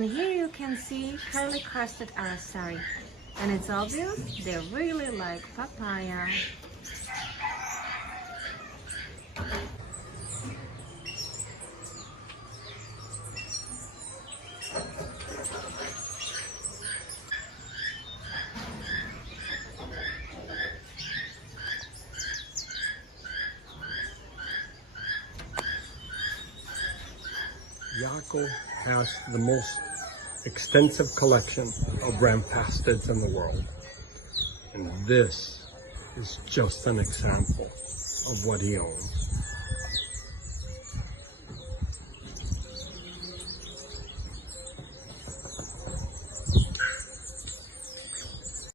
And here you can see curly crested aracari. And it's obvious they really like papaya. Yaco has the most extensive collection of ramphastids in the world. And this is just an example of what he owns.